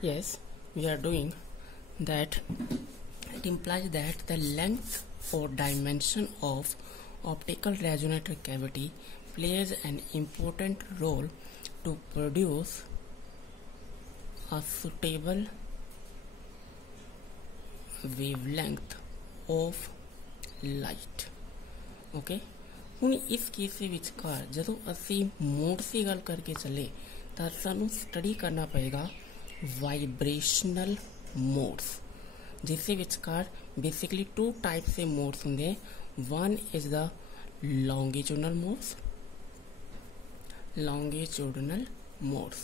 Yes, we are doing that. It implies that the length or dimension of optical resonator cavity plays an important role to produce a suitable wavelength of light. Okay, ਹੁਣ इस case ਦੇ ਵਿਚਕਾਰ ਜਦੋਂ ਅਸੀਂ modes ਦੀ ਗੱਲ ਕਰਕੇ ਚੱਲੇ ਤਾਂ ਸਾਨੂੰ ਸਟੱਡੀ ਕਰਨਾ ਪਏਗਾ ਵਾਈਬ੍ਰੇਸ਼ਨਲ ਮੋਡਸ, ਜਿਸ ਦੇ ਵਿਚਕਾਰ ਬੇਸਿਕਲੀ टू टाइप्स ਦੇ ਮੋਡਸ ਹੁੰਦੇ। One is the longitudinal modes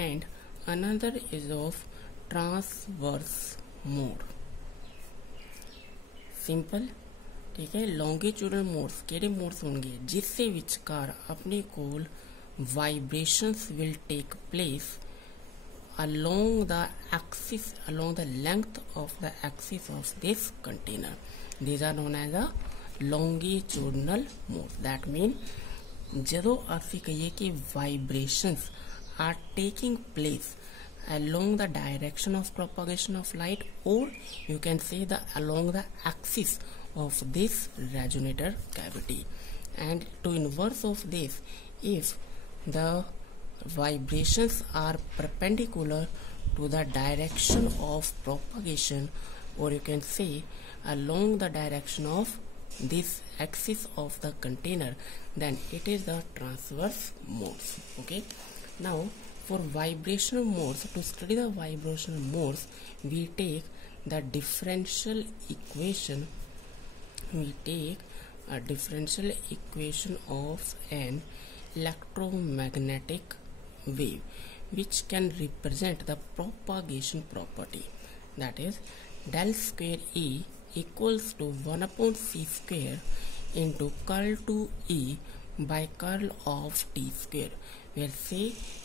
and another is of transverse mode। Simple, ठीक है। लॉन्गिट्यूडनल मोड्स केड़े मोड्स होंगे जिससे विचकार अपने coil vibrations will take place along the length of the axis of this container। These are known as the longitudinal modes। That means ਜਦੋਂ ਅਸੀਂ ਕਹੀਏ ਕਿ vibrations are taking place along the direction of propagation of light, or you can say along the axis of this resonator cavity। And to inverse of this, if the vibrations are perpendicular to the direction of propagation, or you can say along the direction of this axis of the container, then it is the transverse modes। Okay, now for vibrational modes, to study the vibrational modes, we take the differential equation of an electromagnetic wave, which can represent the propagation property, that is del square E equals to 1 upon c square into curl to E by curl of t square, where c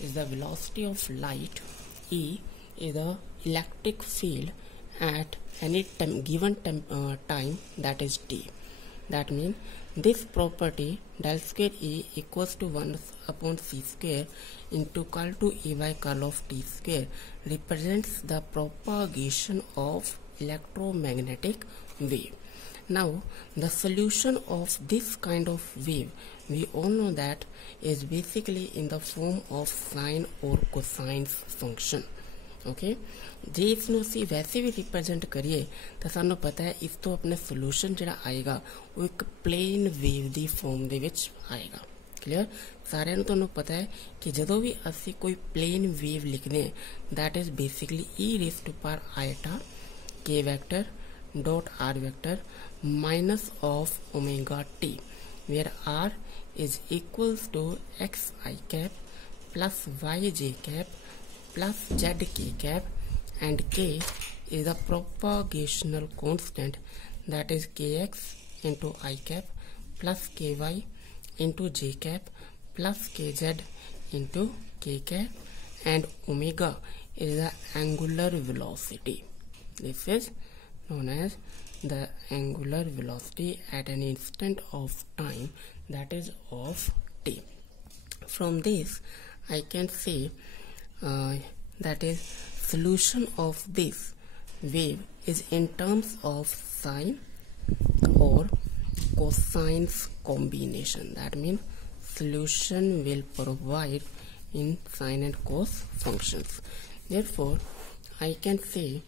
is the velocity of light, E is the electric field at any given time, that is t। That means this property del square E equals to 1 upon c square into curl to E by curl of t square represents the propagation of electromagnetic wave। Now the solution of this kind of wave, we all know that is basically in the form of sine or cosine function। Okay, जे इसनों असीं वैसे भी represent करिए तो सानू पता है इस तो अपना सोल्यूशन जिहड़ा आएगा वो एक प्लेन वेव दी फॉर्म दे विच आएगा। क्लीयर, सारिਆਂ ਨੂੰ ਤੁਹਾਨੂੰ पता है कि ਜਦੋਂ भी ਅਸੀਂ कोई प्लेन वेव लिखते हैं, that is basically e raise to power iota k vector dot r vector minus of omega t, where r is equals to x I cap plus y j cap plus z k cap, and k is the propagational constant, that is kx into I cap plus ky into j cap plus kz into k cap, and omega is the angular velocity। This is known as the angular velocity at an instant of time, that is of t। From this I can say that is solution of this wave is in terms of sine or cosine combination। That means solution will provide in sine and cos functions। Therefore I can say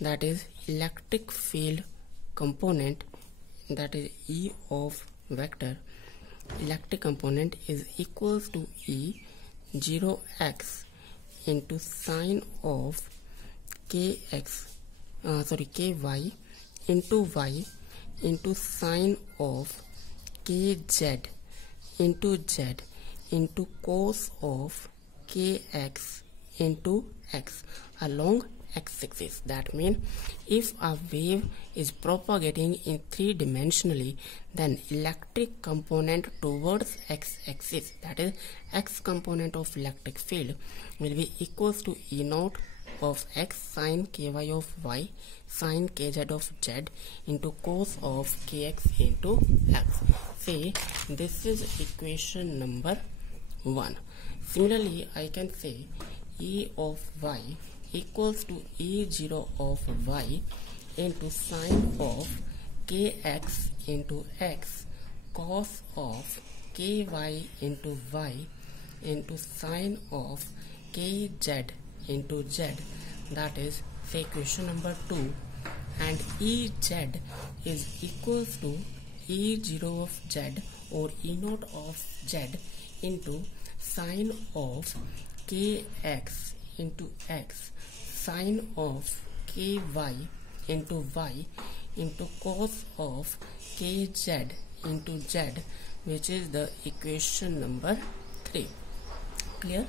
that is electric field component, that is E of vector electric component is equals to E 0x into sine of ky into y into sine of kz into z into cos of kx into x along x-axis। That means if a wave is propagating in 3-dimensionally, then electric component towards x-axis, that is x component of electric field, will be equals to E naught of x sine ky of y sine kz of z into cos of kx into x। Say this is equation number 1। Similarly I can say E of y equals to a0 of y into sine of kx into x cos of ky into y into sine of kz into z, that is say equation number 2, and Ez is equals to E0 of z or E0 of z into sine of kx into x sine of ky into y into cos of kz into z, which is the equation number 3. Clear.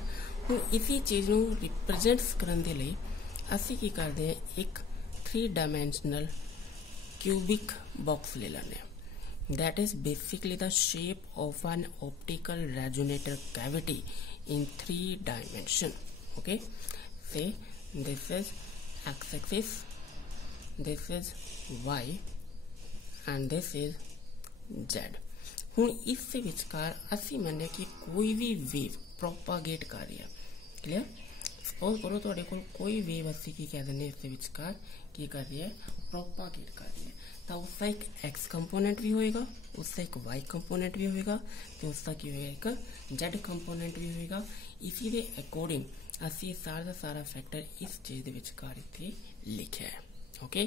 ਹੁਣ इसी चीज़ ਨੂੰ represents ਕਰਨ ਦੇ ਲਈ ਅਸੀਂ ਕੀ ਕਰਦੇ ਹਾਂ, एक 3 डायमेंशनल क्यूबिक बॉक्स ले लेने, that is basically the shape of an optical resonator cavity in 3 dimension. Okay, say this is x-axis, this is y and this is z. ਹੁਣ ਇਸ ਦੇ ਵਿਚਕਾਰ ਅਸੀਂ ਮੰਨੇ ਕਿ ਕੋਈ ਵੀ ਵੇਵ ਪ੍ਰੋਪਾਗੇਟ ਕਰ ਰਹੀ ਹੈ। क्लियर। सपोज करो ਤੁਹਾਡੇ ਕੋਲ कोई वेव ਅਸੀਂ ਕੀ ਕਹਿ ਦਿੰਦੇ ਇਸ ਦੇ ਵਿਚਕਾਰ ਕੀ ਕਰ ਰਹੀ ਹੈ, ਪ੍ਰੋਪਾਗੇਟ ਕਰ ਰਹੀ ਹੈ, ਤਾਂ ਉਸਦਾ ਇੱਕ x ਕੰਪੋਨੈਂਟ ਵੀ ਹੋਏਗਾ, ਉਸਦਾ ਇੱਕ y ਕੰਪੋਨੈਂਟ ਵੀ ਹੋਏਗਾ ਤੇ ਉਸਦਾ ਕੀ ਹੋਏਗਾ, ਇੱਕ z ਕੰਪੋਨੈਂਟ ਵੀ ਹੋਏਗਾ। ਇसी ਦੇ ਅਕੋਰਡਿੰਗ ਅਸੀਂ ਸਾਰਾ ਦਾ ਸਾਰਾ ਫੈਕਟਰ ਇਸ ਚੀਜ਼ ਦੇ ਵਿਚਕਾਰ ਇੱਥੇ ਲਿਖਿਆ ਹੈ। ओके,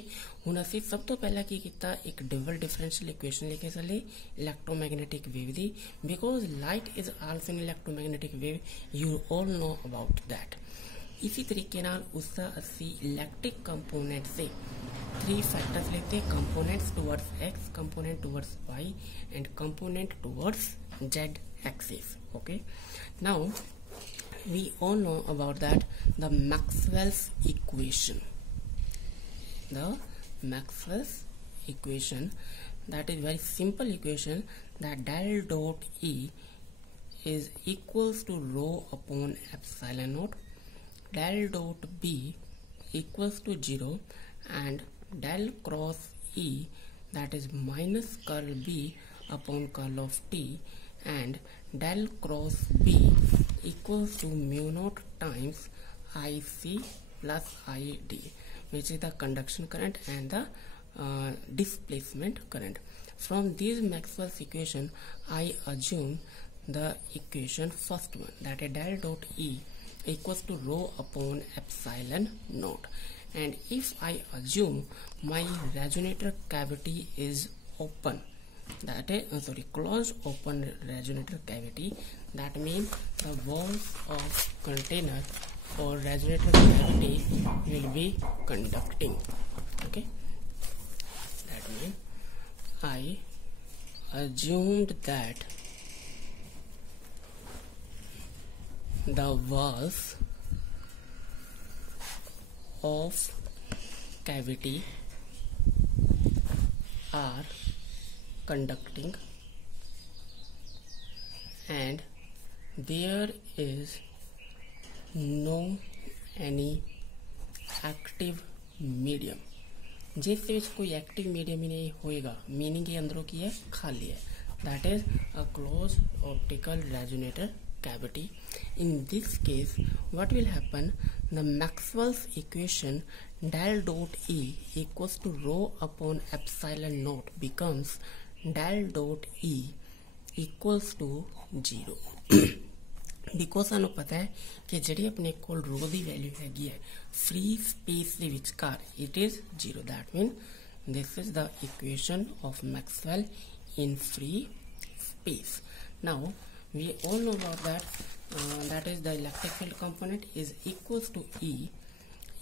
ਹੁਣ ਅਸੀਂ ਸਭ ਤੋਂ ਪਹਿਲਾਂ ਕੀ ਕੀਤਾ, ਇੱਕ ਡਬਲ ਡਿਫਰੈਂਸ਼ੀਅਲ ਇਕੁਏਸ਼ਨ ਲਿਖੇ ਚੱਲੇ electromagnetic wave the, because light is also N electromagnetic wave, you all know about that. इसी तरीके नाल उसका असी इलेक्ट्रिक कंपोनेंट से 3 फैक्टर्स लेते, components towards x, component towards y and component towards z axis. Okay, now we all know about that the Maxwell's equation, the Maxwell's equation, that is very simple equation, that del dot E is equals to rho upon epsilon naught, del dot B equals to 0 and del cross E, that is minus curl B upon curl of T, and del cross B equals to mu naught times IC plus ID, which is the conduction current and the displacement current. From these Maxwell's equation, I assume the equation first one, that is del dot E equals to rho upon epsilon naught, and if I assume my resonator cavity is open, that is closed open resonator cavity, that means the walls of container or resonator cavity will be conducting. Okay, that means I assumed that the walls of cavity are conducting and there is no any active medium, जिस विच कोई active medium ही नहीं होएगा, meaning ये अंदरों की है, खाली है, that is a closed optical resonator cavity. In this case, what will happen, the Maxwell's equation del dot E equals to rho upon epsilon naught becomes del dot E equals to 0 because सानू पता है कि जिहड़ी अपने कोल रो दी value हैगी है free space दे विचकार, it is 0, that mean this is the equation of Maxwell in free space. Now we all know about that, that is the electric field component is equals to E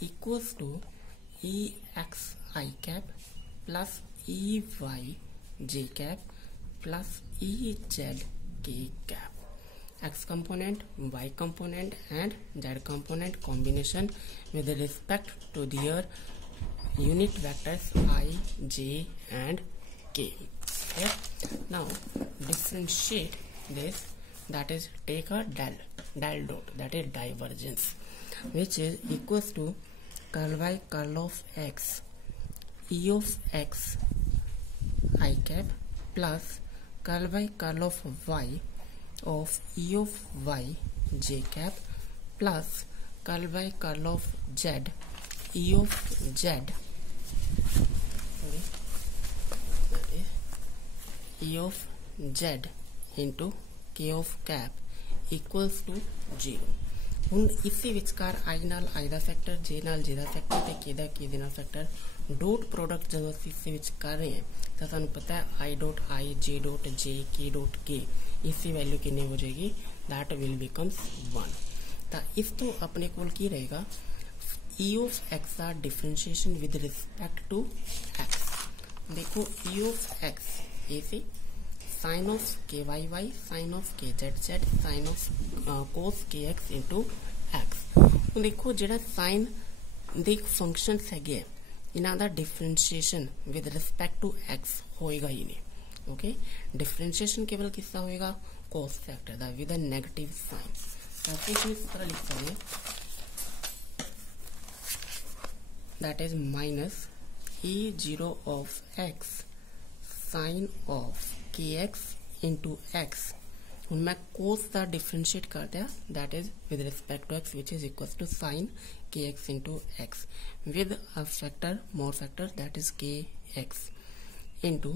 equals to Ex I cap plus Ey j cap plus Ez k cap, x component, y component and z component combination with respect to their unit vectors I, j and k. Okay? Now differentiate this, that is take a del dot, that is divergence, which is equals to curl by curl of x E of x I cap plus curl by curl of y of E of y j cap plus curl by curl of Z E of Z E of Z into K of cap equals to 0। ਹੁਣ ਇਸੇ ਵਿਚਕਾਰ I ਨਾਲ I the factor J ਨਾਲ J ਦਾ factor ਤੇ K ਦਾ K ਦੇ ਨਾਲ factor dot product ਜਦੋਂ ਅਸੀਂ ਇਸੇ ਵਿੱਚ ਕਰ ਰਹੇ ਹਾਂ ਤਾਂ ਸਾਨੂੰ ਪਤਾ ਹੈ I dot I J dot J K dot K ਇਸਦੀ ਵੈਲਿਊ ਕਿੰਨੀ ਹੋ ਜਾਏਗੀ that will becomes 1। ਤਾਂ ਇਸ ਤੋਂ ਆਪਣੇ ਕੋਲ ਕੀ ਰਹੇਗਾ E of X ਦਾ differentiation with respect to X। देखो E of X ए से साइन ऑफ के वाई वाई साइन ऑफ के Z Z sine of cos K x into x. देखो ਜਿਹੜਾ साइन ਦੇ फंक्शनस ਹੈਗੇ ਇਹਨਾਂ ਦਾ differentiation with respect to x ਹੋਏਗਾ ਹੀ नहीं। ओके डिफरेंशिएशन केवल किसका होएगा कोस फैक्टर ਦਾ विद अ नेगेटिव साइन। तो फिर इस तरह लिख सकते हैं that is minus E0 of x sine of k x into x. हूँ मैं कोस का डिफरेंशिएट कर दिया that is with respect to x which is equal to sine k x into x with a factor more factor that is k x into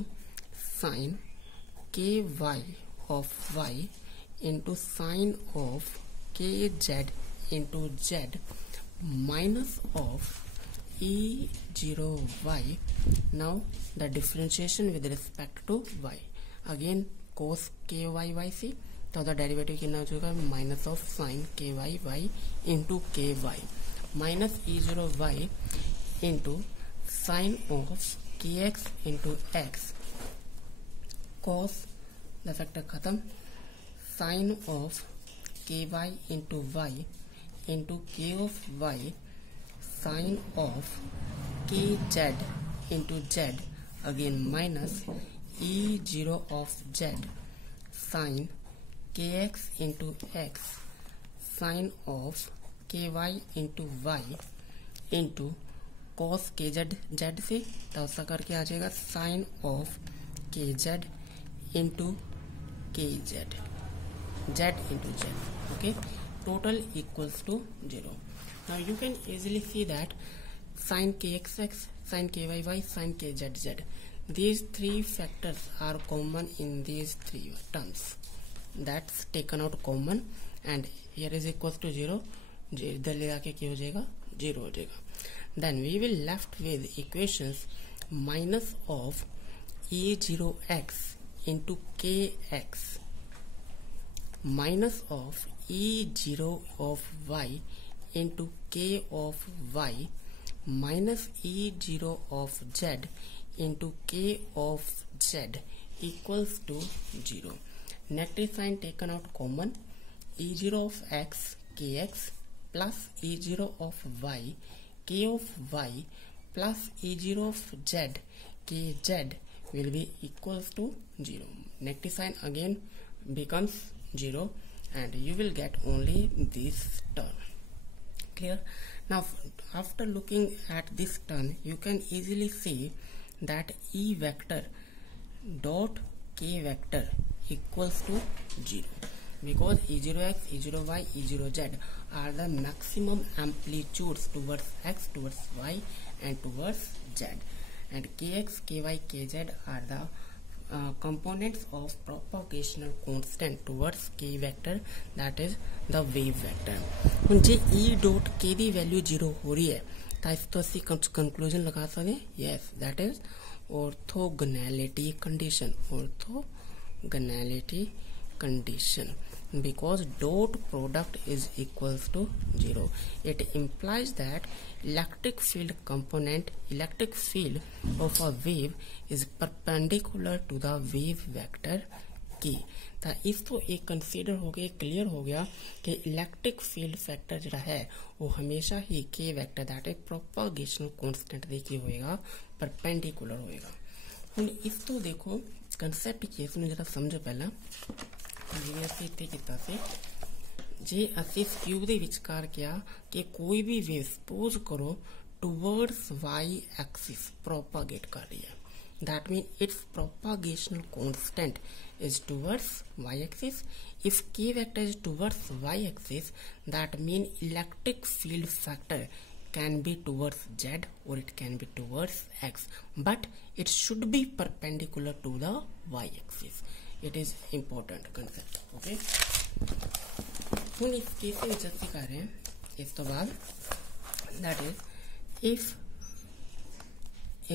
sine k y of y into sine of के Z into z minus of E0y। now the differentiation with respect to y again cos ky y से तो the derivative कितना हो जाएगा minus of sine k Y y into k y minus E0y into sine of k x into x cos the factor खत्म sine of के y into y into k of y sine of के Z into z again minus E0 of z sine k x into x sine of के y into y into cos k Z z से तो ऐसा करके आ जाएगा sign of के Z into K Z Z into Z. Okay total equals to 0। Now you can easily see that sin kxx, sin kyy, sin kzz, these three factors are common in these three terms. That's taken out common and here is equals to 0. इधर ले आके क्या हो जाएगा 0 हो जाएगा। Then we will left with equations minus of E0x into kx minus of E0 of y into k of y minus E0 of z into k of z equals to 0। Negative sign taken out common E0 of x kx plus E0 of y k of y plus E0 of z kz will be equals to 0। Negative sign again becomes 0 and you will get only this term। Clear? Now after looking at this term you can easily see that E vector dot K vector equals to 0 because E0x, E0y, E0z are the maximum amplitudes towards x, towards y and towards z and kx, ky, kz are the components of propagational constant towards k vector that is the wave vector। ਹੁਣ ਜੇ E dot k ਦੀ value 0 ਹੋ ਰਹੀ ਹੈ ਤਾਂ ਇਸ ਤੋਂ ਅਸੀਂ conclusion ਲਗਾ ਸਕਦੇ yes that is orthogonality condition, orthogonality condition because dot product is equals to 0। It implies that electric field component, electric field of a wave is perpendicular to the wave vector k। ਤਾਂ ਇਸ ਤੋਂ एक consider हो गया, clear हो गया कि electric field factor जो है वो हमेशा ही के वैक्टर दैट इज प्रोपागेशनल कांस्टेंट दे के होएगा परपेंडिकुलर होएगा। ਹੁਣ ਇਸ ਤੋਂ ਦੇਖੋ ਕਨਸੈਪਟ ਕੀ ਹੈ ਇਸਨੂੰ ਜਰਾ ਸਮਝੋ ਪਹਿਲਾਂ। ਜਿਵੇਂ ਅਸੀਂ ਇੱਥੇ ਕੀਤਾ ਸੀ ਜੇ ਅਸੀਂ ਇਸ ਕਿਊਬ ਦੇ ਵਿਚਕਾਰ ਕਿਹਾ ਕਿ ਕੋਈ ਵੀ ਵੇਵ ਸਪੋਜ਼ ਕਰੋ ਟੂਵਰਡਸ ਵਾਈ ਐਕਸਿਸ ਪ੍ਰੋਪਾਗੇਟ ਕਰ ਰਹੀ ਹੈ that means its propagational constant is towards y-axis. If k vector is towards y-axis, that means electric field factor can be towards z or it can be towards x, but it should be perpendicular to the y-axis. It is important concept. Okay. ਹੁਣ इस case ਵਿੱਚ ਅਸੀਂ ਕਰ ਰਹੇ ਹਾਂ ਇਸ ਤੋਂ ਬਾਅਦ, that is if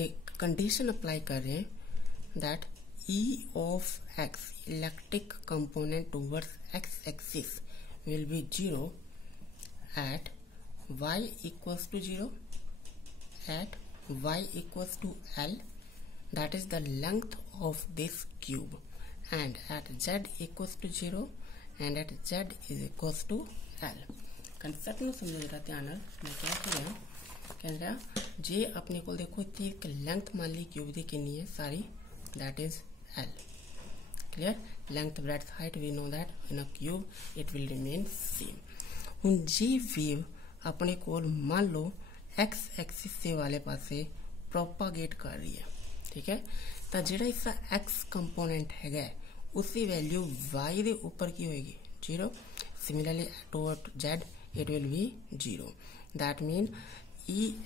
एक condition apply कर रहे हैं that E of x, electric component towards x axis, will be 0 at y equals to 0, at y equals to L, that is the length of this cube, and at z equals to 0 and at z is equals to L. concept ਨੂੰ ਸਮਝੋ ਜਰਾ ਧਿਆਨ ਨਾਲ। ਮੈਂ क्या कर रहा कह रहा जे अपने को देखो इतनी एक लेंथ मान ली क्यूब की कितनी है सारी, that is L. Clear? Length breadth height we know that in a cube it will remain same. हुण जी वेव अपने को मान लो एक्स एक्सिस से वाले पासे प्रोपागेट कर रही है, ठीक है, तो जिहड़ा इसका एक्स कंपोनेंट है उसकी वैल्यू वाई के ऊपर की होएगी 0। Similarly toward Z it will be 0. That means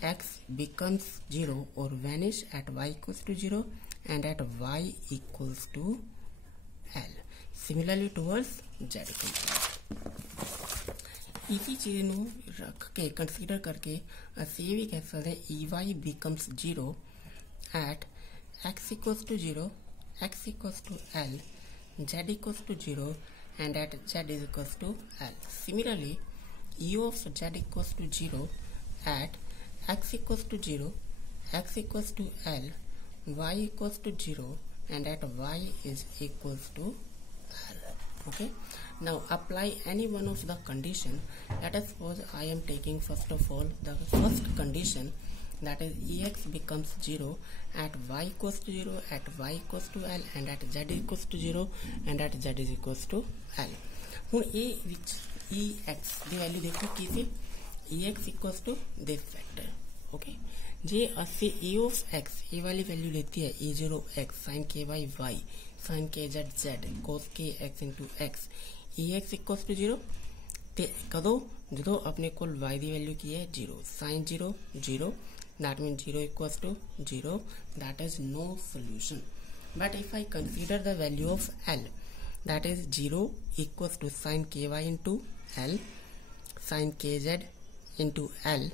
Ex becomes 0 or vanish at y equals to 0 and at y equals to L. Similarly towards z component. इसी चीज नू रख के कंसीडर करके असी भी कह सकते हैं Ey becomes 0 at x equals to 0, x equals to L, z equals to 0 and at z is equals to L. Similarly E of z equals to 0 at x equals to 0, x equals to L, y equals to 0 and at y is equals to L. Okay, now apply any one of the condition. Let us suppose I am taking first of all the first condition, that is Ex becomes 0 at y equals to 0, at y equals to L and at z equals to 0 and at z is equals to L. Now A which Ex the value देखो की थी Ex equals to this factor. Okay, जे असी E of x ये वाली value लेती है E0 x sin ky y sin kz z cos kx into x, Ex equals to 0 ते कदों जो अपने को y की वैल्यू की है 0, sin 0 0, that means 0 equals to 0, that is no solution. But if I consider the value of L, that is 0 equals to sin ky into L, sin kz into L,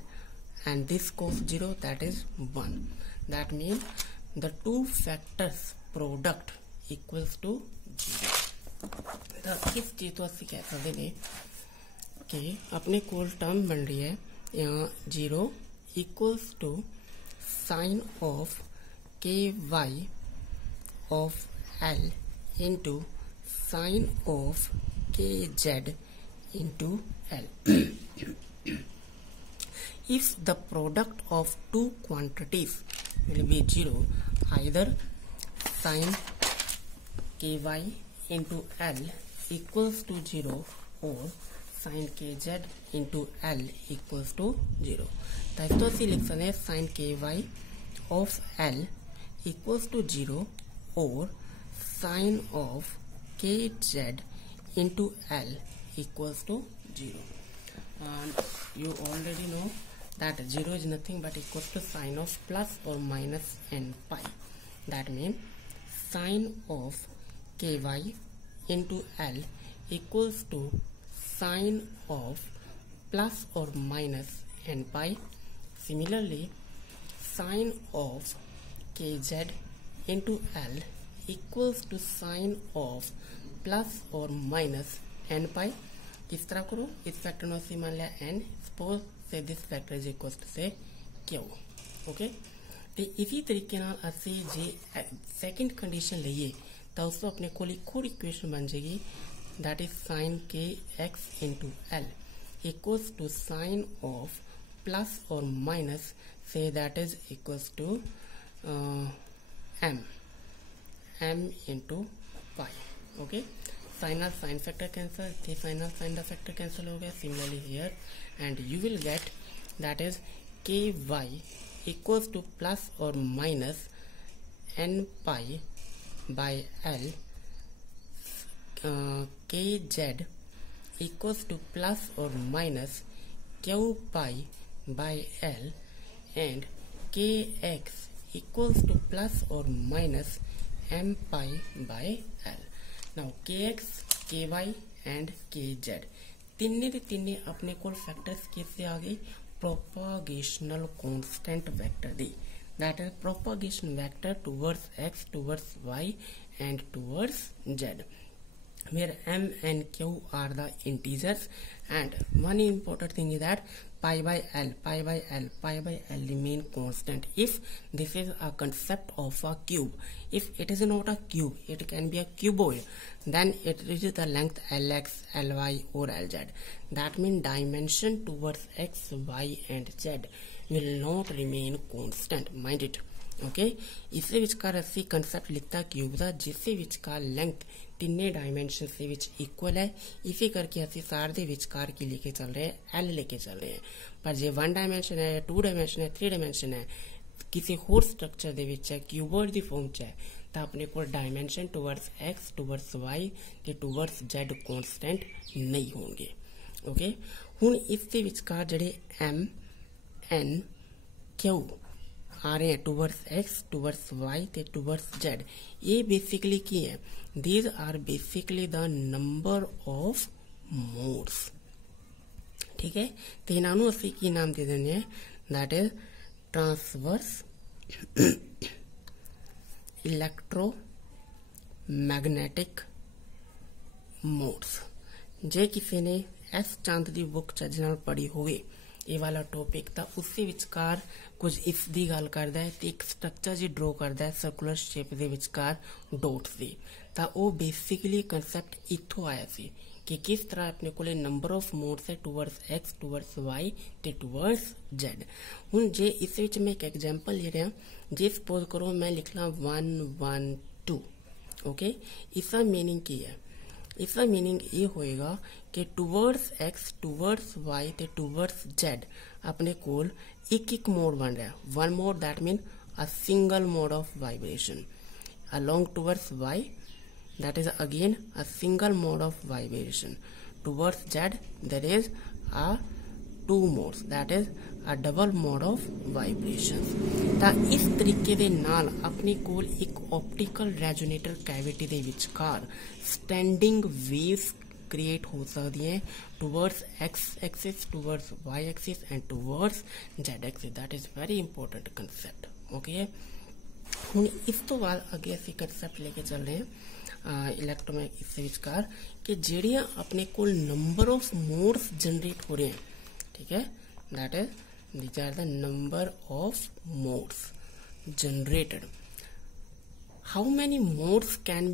and this cos 0, that is 1. That means the two factors product equals to 0. तो इस चीज तो असं कह सकते हैं कि अपने को टर्म बन रही है यहाँ 0 equals to sin of ky of L into sin of kz into L. If the product of two quantities will be 0, either sin ky into L equals to 0 or sin kz into L equals to 0. तो असं लिख सकते हैं sin ky of L equals to 0 or sin of kz into L equals to 0. And you already know that 0 is nothing but equals to sin of plus or minus n pi. That means sin of ky into L equals to sin of plus or minus n pi. Similarly, sin of kz into L equals to sin of plus or minus n pi. इस तरह करो, इस factor ने मान लिया n, suppose say this factor is equal to say q. Okay, तो इसी तरीके नाल असी जे सेकंड कंडीशन लईए तो उसको अपने को एक और इक्वेशन बन जाएगी, दैट इज sin के x into L equals to sine of plus और माइनस से that is equals to m into pi. Okay, final sin factor cancel, the final sin the factor cancel हो गया. Similarly here, and you will get that is ky equals to plus or minus n pi by L kz equals to plus or minus q pi by l and kx equals to plus or minus m pi by l. Now kx, ky and kz ਤਿੰਨੇ ਦੇ ਤਿੰਨੇ ਆਪਣੇ ਕੋਲ factors ਕਿਸ ਆ ਗਏ, propagational constant vector दी, that is propagation vector towards x, towards y and towards z, where m and q are the integers. And one important thing is that pi by l remain constant if this is a concept of a cube. If it is not a cube, it can be a cuboid, then it is the length lx, ly or lz. That means dimension towards x, y and z will not remain constant, mind it. Okay, ਇਸੇ ਵਿਚਕਾਰ ਅਸੀਂ concept ਲਿੱਤਾ cube ਦਾ, ਜਿਸ ਵਿਚਕਾਰ length ਤਿੰਨੇ dimension ਦੇ ਵਿੱਚ equal ਹੈ। ਇਸੇ ਕਰਕੇ ਅਸੀਂ ਸਾਰ ਦੇ ਵਿਚਕਾਰ ਕੀ ਲੈ ਕੇ ਚੱਲ ਰਹੇ ਹਾਂ, ਐਲ ਲੈ ਕੇ ਚੱਲ ਰਹੇ ਹਾਂ। ਪਰ ਜੇ 1 ਡਾਇਮੈਂਸ਼ਨ ਹੈ, 2 ਡਾਇਮੈਂਸ਼ਨ ਹੈ, 3 ਡਾਇਮੈਂਸ਼ਨ ਹੈ, ਕਿਸੇ ਹੋਰ ਸਟਰਕਚਰ ਦੇ ਵਿੱਚ ਹੈ, ਕਿਊਬੋਇਡ ਦੀ ਫਾਰਮ 'ਚ ਹੈ, ਤਾਂ ਆਪਣੇ ਕੋਲ dimension towards x, towards y ਤੇ ਟੂਵਰਡਸ z ਕੌਨਸਟੈਂਟ ਨਹੀਂ ਹੋਣਗੇ। ਓਕੇ, ਹੁਣ ਇਸ ਦੇ ਵਿਚਕਾਰ ਜਿਹੜੇ m n q आ रहे हैं टूवर्ड्स x, टूवर्ड्स y ਤੇ टूवर्ड्स z, ਇਹ बेसिकली ਕੀ ਹੈ, these are basically the number of modes। ठीक है, ਤੇ ਇਹਨਾਂ ਨੂੰ ਅਸੀਂ ਕੀ ਨਾਮ ਦੇ ਦਿੰਦੇ ਹਾਂ, that is transverse electromagnetic modes। ਜੇ ਕਿਸੇ ਨੇ एस चंद ਦੀ ਬੁੱਕ ਚੱਜ ਨਾਲ ਪੜ੍ਹੀ ਹੋਵੇ ਇਹ ਵਾਲਾ ਟੌਪਿਕ, ਤਾਂ ਉਸੇ ਵਿਚਕਾਰ ਕੁਝ ਇਸ ਦੀ ਗੱਲ ਕਰਦਾ ਹੈ ਤੇ ਇੱਕ ਸਟਰਕਚਰ ਜੀ ਡਰਾ ਕਰਦਾ ਹੈ ਸਰਕੂਲਰ ਸ਼ੇਪ ਦੇ ਵਿਚਕਾਰ ਡੋਟਸ ਦੀ, ਤਾਂ ਉਹ ਬੇਸਿਕਲੀ ਕਨਸੈਪਟ ਇੱਥੋਂ ਆਇਆ ਸੀ ਕਿ ਕਿਸ ਤਰ੍ਹਾਂ ਆਪਣੇ ਕੋਲੇ ਨੰਬਰ ਆਫ ਮੋਡਸ ਹੈ ਟੂਵਰਡਸ x, ਟੂਵਰਡਸ y ਤੇ ਟੂਵਰਡਸ z। ਹੁਣ ਜੇ ਇਸ ਵਿੱਚ ਮੈਂ ਇੱਕ ਐਗਜ਼ਾਮਪਲ ਲੈ ਰਿਹਾ, ਜੇ ਸਪੋਜ਼ ਕਰੋ ਮੈਂ ਲਿਖ ਲਾਂ 1 1 2, ਓਕੇ, ਇਸਦਾ ਮੀਨਿੰਗ ਕੀ ਹੈ, इसका मीनिंग ये होएगा कि टूवर्ड्स x, टूवर्ड्स y ते टूवर्ड्स z अपने कोल एक मोड बन रहा है। One mod that mean a single mode of vibration. Along towards y that is again a single mode of vibration. Towards z there is a 2 modes, that is a double mode of vibration। ਤਾਂ ਇਸ ਤਰੀਕੇ ਦੇ ਨਾਲ ਆਪਣੇ ਕੋਲ ਇੱਕ optical resonator cavity ਦੇ ਵਿਚਕਾਰ स्टैंडिंग वेव्स क्रिएट हो सकती हैं towards x axis, towards y axis and towards z axis. That is very important concept. Okay, ਹੁਣ ਇਸ ਤੋਂ ਬਾਅਦ ਅੱਗੇ ਅਸੀਂ ਕੰਸੈप्ट ਲੈ ਕੇ ਚੱਲ ਰਹੇ ਹਾਂ ਇਲੈਕਟ੍ਰੋਮੈਗਨੈਟਿਕ ਦੇ ਵਿਚਕਾਰ ਕਿ ਜਿਹੜੀਆਂ ਆਪਣੇ ਕੋਲ ਨੰਬਰ ਆਫ ਮੋਡਸ ਜਨਰੇਟ ਹੋ ਰਹੇ ਹਨ। ठीक है, that is these are the number of modes generated. How many modes can